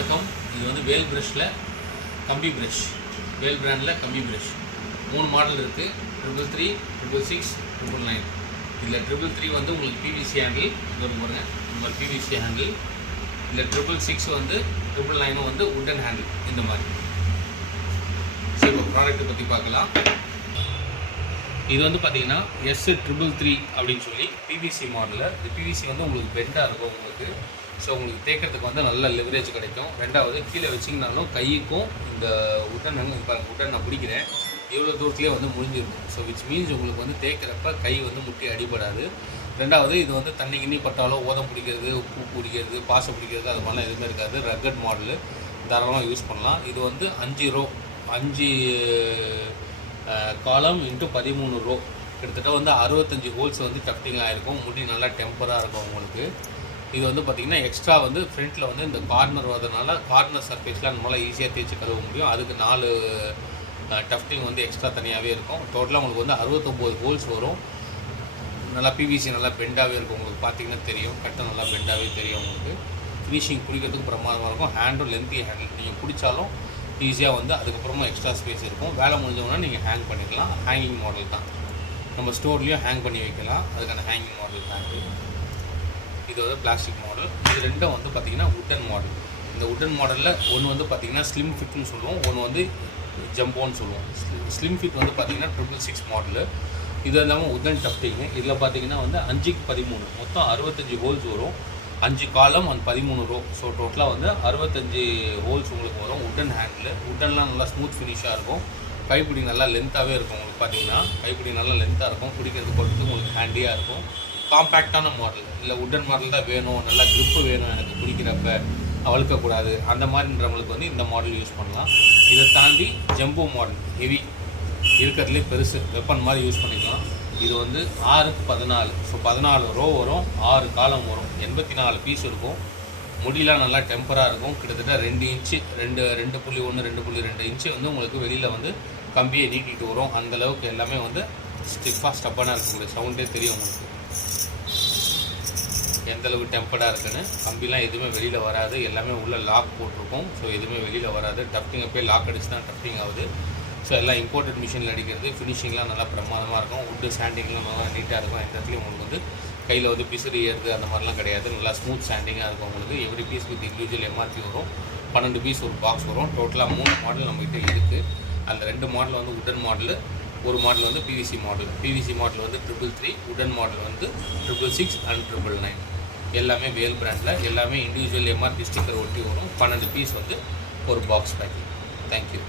வணக்கம். இது வந்து வேல் ப்ரஷ்ல கம்பி ப்ரஷ், வேல் பிராண்டில் கம்பி ப்ரஷ் 3 மாடல் இருக்குது. 333, 666, 999. இதில் 333 வந்து உங்களுக்கு பிவிசி ஹேண்டில் இது பாருங்க, இந்த மாதிரி பிவிசி ஹேண்டில். இதில் 666 வந்து 999 வந்து உட்டன் ஹேண்டில் இந்த மாதிரி. சரி, இப்போ ப்ராடக்ட்டை பற்றி பார்க்கலாம். இது வந்து பார்த்தீங்கன்னா S333 அப்படின்னு சொல்லி பிவிசி மாடலில். இந்த பிவிசி வந்து உங்களுக்கு பெண்டாக இருக்கும் உங்களுக்கு. ஸோ உங்களுக்கு தேய்க்கிறதுக்கு வந்து நல்ல லெவரேஜ் கிடைக்கும். ரெண்டாவது கீழே வச்சிங்கனாலும் கைக்கும் இந்த உட்டன் நான் பிடிக்கிறேன் எவ்வளோ தூரத்துலேயே வந்து முடிஞ்சிருக்கும். ஸோ விச் மீன்ஸ் உங்களுக்கு வந்து தேய்க்கிறப்ப கை வந்து முட்டி அடிபடாது. ரெண்டாவது இது வந்து தண்ணி கிண்ணி பட்டாலும் ஓதம் பிடிக்கிறது, உப்பு பிடிக்கிறது, பாசை பிடிக்கிறது அது மாதிரிலாம் எதுவுமே இருக்காது. ரக்கட் மாடலு, தாராளமாக யூஸ் பண்ணலாம். இது வந்து 5 காலம் இன்ட்டு 13 ரோ, கிட்டத்தட்ட வந்து 65 ஹோல்ஸ் வந்து டஃப்டிங் ஆகிருக்கும். முடி நல்லா டெம்பராக இருக்கும் உங்களுக்கு. இது வந்து பார்த்திங்கன்னா எக்ஸ்ட்ரா வந்து ஃப்ரண்ட்டில் வந்து இந்த கார்னர் வரதுனால கார்னர் சர்ஃபேஸ்லாம் நம்மளால் ஈஸியாக தேய்ச்சி கழுவ முடியும். அதுக்கு 4 டஃப்டிங் வந்து எக்ஸ்ட்ரா தனியாகவே இருக்கும். டோட்டலாக உங்களுக்கு வந்து 69 ஹோல்ஸ் வரும். நல்லா பிவிசி நல்லா பெண்டாகவே இருக்கும். உங்களுக்கு பார்த்திங்கன்னா தெரியும், கட்டை நல்லா பெண்டாகவே தெரியும் உங்களுக்கு. ஃபினிஷிங் பிடிக்கிறதுக்கு பிரமாதமாக இருக்கும். ஹேண்டும் லென்த்தி ஹேண்டில், நீங்கள் பிடிச்சாலும் ஈஸியாக வந்து அதுக்கப்புறமா எக்ஸ்ட்ரா ஸ்பேஸ் இருக்கும். வேலை முடிஞ்சோன்னா நீங்கள் ஹேங் பண்ணிக்கலாம். ஹேங்கிங் மாடல் தான், நம்ம ஸ்டோர்லேயும் ஹேங் பண்ணி வைக்கலாம். அதுக்கான ஹேங்கிங் மாடல் ஹேங்கு. இது வந்து பிளாஸ்டிக் மாடல். இது ரெண்டும் வந்து பார்த்திங்கன்னா உட்டன் மாடல். இந்த உட்டன் மாடலில் ஒன்று வந்து பார்த்திங்கன்னா ஸ்லிம் ஃபிட்னு சொல்லுவோம், ஒன்று வந்து ஜம்போன்னு சொல்லுவோம். ஸ்லிம் ஃபிட் வந்து பார்த்திங்கன்னா 666 மாடலு. இது இல்லாமல் உட்டன் டஃப்டிங்கு. இதில் பார்த்திங்கன்னா வந்து 5க்கு 13 மொத்தம் 65 ஹோல்ஸ் வரும். 5 காலம் அண்ட் 13 ரோ. ஸோ டோட்டலாக வந்து 65 ஹோல்ஸ் உங்களுக்கு வரும். உட்டன் ஹேண்டில், உட்டன்லாம் நல்லா ஸ்மூத் ஃபினிஷாக இருக்கும். கைப்பிடி நல்லா லென்த்தாகவே இருக்கும். உங்களுக்கு பார்த்திங்கன்னா கைப்பிடி நல்லா லென்த்தாக இருக்கும். பிடிக்கிறது பொறுத்து உங்களுக்கு ஹேண்டியாக இருக்கும். காம்பேக்டான மாடல். இல்லை உட்டன் மாடல் தான் வேணும், நல்லா க்ரிப்பு வேணும் எனக்கு பிடிக்கிறப்ப வழுக்கக்கூடாது அந்த மாதிரின்றவங்களுக்கு வந்து இந்த மாடல் யூஸ் பண்ணலாம். இதை தாண்டி ஜம்போ மாடல், ஹெவி இருக்கிறதுலே பெருசு, வெப்பன் மாதிரி யூஸ் பண்ணிக்கலாம். இது வந்து 6க்கு 14, ஸோ 14 ரோ வரும், 6 காலம் வரும், 84 பீஸ் இருக்கும். முடியெலாம் நல்லா டெம்பராக இருக்கும். கிட்டத்தட்ட 2 இன்ச்சு 2.1 2.2 இன்ச்சு வந்து உங்களுக்கு வெளியில் வந்து கம்பியை நீட்டிட்டு வரும். அந்தளவுக்கு எல்லாமே வந்து ஸ்டப்பாக இருக்கும். உங்களுக்கு சவுண்டே தெரியும் உங்களுக்கு எந்தளவுக்கு டெம்பர்டாக இருக்குன்னு. கம்பிலாம் எதுவுமே வெளியில் வராது, எல்லாமே உள்ளே லாக் போட்டிருக்கும். ஸோ எதுவுமே வெளியில் வராது. டஃப்டிங்கை போய் லாக் அடிச்சு தான் டஃப்டிங் ஆகுது. ஸோ எல்லாம் இம்போர்ட்டட் மிஷினில் அடிக்கிறது. ஃபினிஷிங்லாம் நல்லா பிரமாதமாக இருக்கும். உட்டு சாண்டிங்லாம் நல்லா நீட்டாக இருக்கும். எந்த இடத்துலையும் உங்களுக்கு வந்து கையில் வந்து பிசுறு ஏறுது அந்த மாதிரிலாம் கிடையாது. நல்லா ஸ்மூத் சாண்டிங்காக இருக்கும் உங்களுக்கு. Every piece with individual MRP வரும். 12 பீஸ் ஒரு பாக்ஸ் வரும். டோட்டலாக 3 மாடல் நம்மகிட்ட இருக்குது. அந்த 2 மாடல் வந்து உட்டன் மாடலு, ஒரு மாடல் வந்து பிவிசி மாடல். பிவிசி மாடல் வந்து 333, உடன் மாடல் வந்து 666 அண்ட் 999. எல்லாமே வேல் பிராண்டில், எல்லாமே இண்டிவிஜுவல் எம்ஆர்பி ஸ்டிக்கர் ஒட்டி வரும். 12 பீஸ் வந்து ஒரு பாக்ஸ் பேக்கிங். தேங்க்யூ.